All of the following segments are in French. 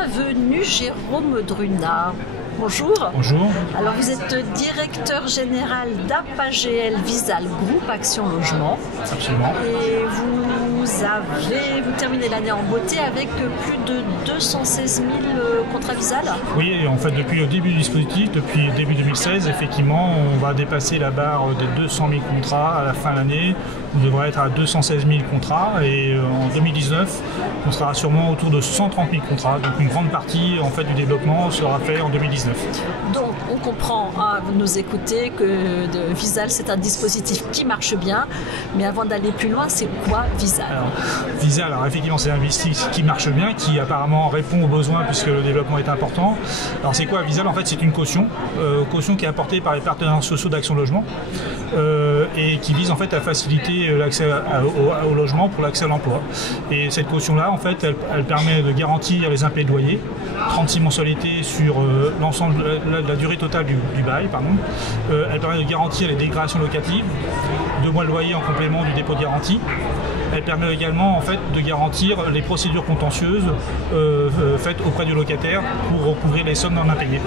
Bienvenue Jérôme Drunat. Bonjour. Bonjour. Alors vous êtes directeur général d'APAGL Visal Groupe Action Logement. Absolument. Et vous terminez l'année en beauté avec plus de 216 000 contrats Visal. Oui, et en fait depuis le début du dispositif, depuis début 2016, effectivement, on va dépasser la barre des 200 000 contrats à la fin de l'année. On devrait être à 216 000 contrats et en 2019, on sera sûrement autour de 130 000 contrats. Donc une grande partie en fait, du développement sera fait en 2019. Donc on comprend à nous écouter que Visal c'est un dispositif qui marche bien, mais avant d'aller plus loin, c'est quoi Visal? Visal, alors effectivement c'est un dispositif qui marche bien, qui apparemment répond aux besoins puisque le développement est important. Alors c'est quoi Visal? En fait c'est une caution qui est apportée par les partenaires sociaux d'Action Logement et qui vise en fait à faciliter l'accès au logement pour l'accès à l'emploi. Et cette caution-là, en fait, elle permet de garantir les impayés de loyer, 36 mensualités sur l'ensemble de la durée totale du bail, pardon. Elle permet de garantir les dégradations locatives, 2 mois de loyer en complément du dépôt de garantie. Elle permet également en fait, de garantir les procédures contentieuses faites auprès du locataire pour recouvrir les sommes non impayées.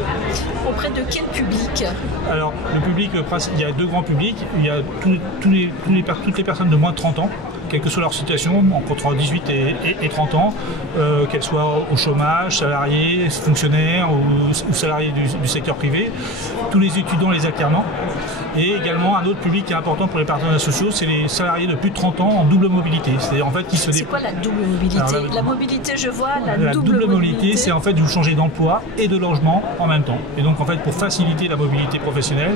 Auprès de quel public? Alors, le public, il y a 2 grands publics. Il y a toutes les personnes de moins de 30 ans, quelle que soit leur situation, entre 18 et 30 ans, qu'elles soient au chômage, salariés, fonctionnaires ou salariés du secteur privé, tous les étudiants et les alternants. Et également un autre public qui est important pour les partenaires sociaux, c'est les salariés de plus de 30 ans en double mobilité. C'est en fait C'est quoi la double mobilité? Alors, la mobilité, je vois, la double mobilité, c'est en fait vous changez d'emploi et de logement en même temps. Et donc en fait pour faciliter la mobilité professionnelle,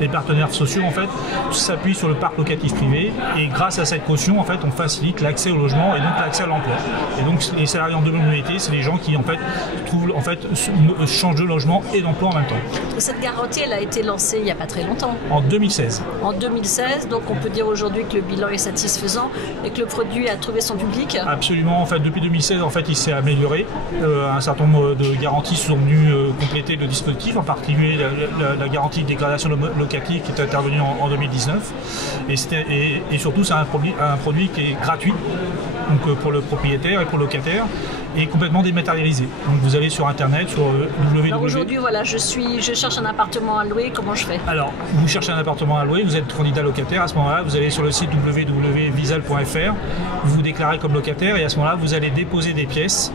les partenaires sociaux en fait s'appuient sur le parc locatif privé et grâce à cette caution en fait on facilite l'accès au logement et donc l'accès à l'emploi. Et donc les salariés en double mobilité, c'est les gens qui en fait trouvent en fait changent de logement et d'emploi en même temps. Cette garantie, elle a été lancée il n'y a pas très longtemps. En 2016. En 2016, donc on peut dire aujourd'hui que le bilan est satisfaisant et que le produit a trouvé son public. Absolument, en fait depuis 2016 en fait il s'est amélioré. Un certain nombre de garanties sont venues compléter le dispositif, en particulier la garantie de dégradation locative qui est intervenue en 2019. Et surtout c'est un produit qui est gratuit donc, pour le propriétaire et pour le locataire et complètement dématérialisé. Donc vous allez sur internet, sur www. Alors aujourd'hui voilà, je cherche un appartement à louer, comment je fais? Alors vous cherchez un appartement à louer, vous êtes candidat locataire, à ce moment-là vous allez sur le site www.visal.fr, vous vous déclarez comme locataire et à ce moment-là vous allez déposer des pièces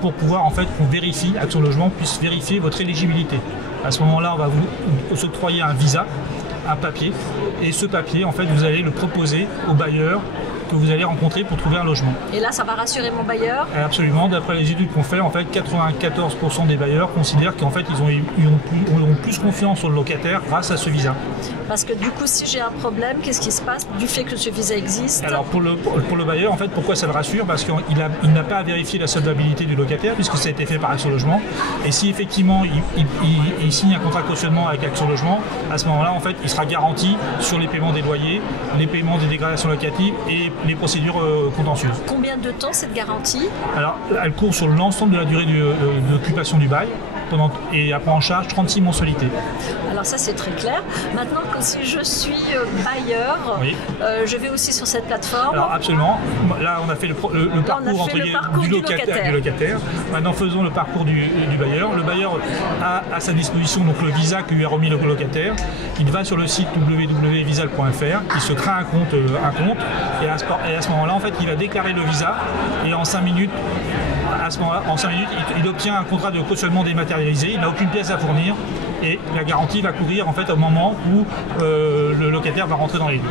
pour pouvoir en fait qu'on vérifie, Action Logement puisse vérifier votre éligibilité. À ce moment-là on va vous octroyer un visa, un papier, et ce papier en fait vous allez le proposer au bailleur que vous allez rencontrer pour trouver un logement. Et là, ça va rassurer mon bailleur? Absolument. D'après les études qu'on fait, en fait, 94% des bailleurs considèrent qu'en fait, ils ont plus confiance sur le locataire grâce à ce visa. Parce que du coup, si j'ai un problème, qu'est-ce qui se passe du fait que ce visa existe? Alors pour le bailleur, en fait, pourquoi ça le rassure? Parce qu'il n'a pas à vérifier la solvabilité du locataire puisque ça a été fait par Action Logement. Et si effectivement il signe un contrat de cautionnement avec Action Logement, à ce moment-là, en fait, il sera garanti sur les paiements des loyers, les paiements des dégradations locatives et les procédures contentieuses. Combien de temps cette garantie? Alors, elle court sur l'ensemble de la durée d'occupation du bail et elle prend en charge 36 mensualités. Alors ça c'est très clair. Maintenant que si je suis bailleur, oui. Je vais aussi sur cette plateforme. Alors absolument. Là on a fait le parcours du locataire. Maintenant faisons le parcours du bailleur. Le bailleur a à sa disposition donc le visa que lui a remis le locataire. Il va sur le site www.visal.fr, il se crée un compte et à ce moment-là en fait il va déclarer le visa et en 5 minutes. Il obtient un contrat de cautionnement dématérialisé, il n'a aucune pièce à fournir et la garantie va courir en fait au moment où le locataire va rentrer dans les lieux.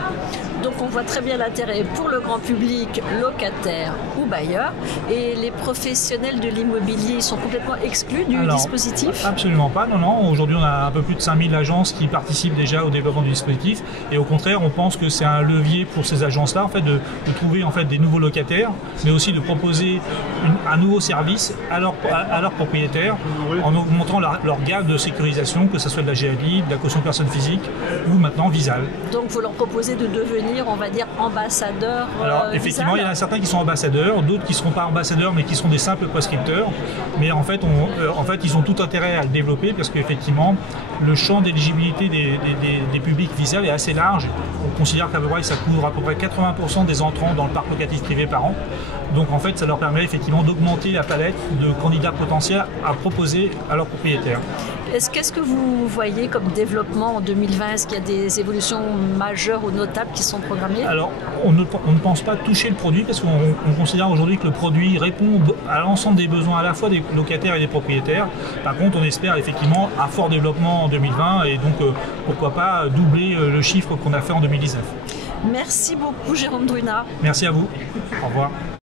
Donc on voit très bien l'intérêt pour le grand public, locataire ou bailleur. Et les professionnels de l'immobilier sont complètement exclus du dispositif? Absolument pas, non. Aujourd'hui on a un peu plus de 5000 agences qui participent déjà au développement du dispositif. Et au contraire, on pense que c'est un levier pour ces agences-là en fait, de trouver en fait, des nouveaux locataires, mais aussi de proposer un nouveau service à leurs propriétaires en augmentant leur gamme de sécurisation, que ce soit de la GADI, de la caution personne physique ou maintenant Visal. Donc vous leur proposez de devenir devenir, on va dire, ambassadeurs. Alors effectivement, il y en a certains qui sont ambassadeurs, d'autres qui ne seront pas ambassadeurs, mais qui sont des simples prescripteurs. Mais en fait, ils ont tout intérêt à le développer parce qu'effectivement, le champ d'éligibilité des publics Visale est assez large. On considère qu'à peu près, ça couvre à peu près 80% des entrants dans le parc locatif privé par an. Donc en fait, ça leur permet effectivement d'augmenter la palette de candidats potentiels à proposer à leurs propriétaires. Qu'est-ce que vous voyez comme développement en 2020? Est-ce qu'il y a des évolutions majeures ou notables qui sont programmées? Alors, on ne pense pas toucher le produit parce qu'on considère aujourd'hui que le produit répond à l'ensemble des besoins à la fois des locataires et des propriétaires. Par contre, on espère effectivement un fort développement en 2020 et donc pourquoi pas doubler le chiffre qu'on a fait en 2019. Merci beaucoup Jérôme Drunat. Merci à vous. Au revoir.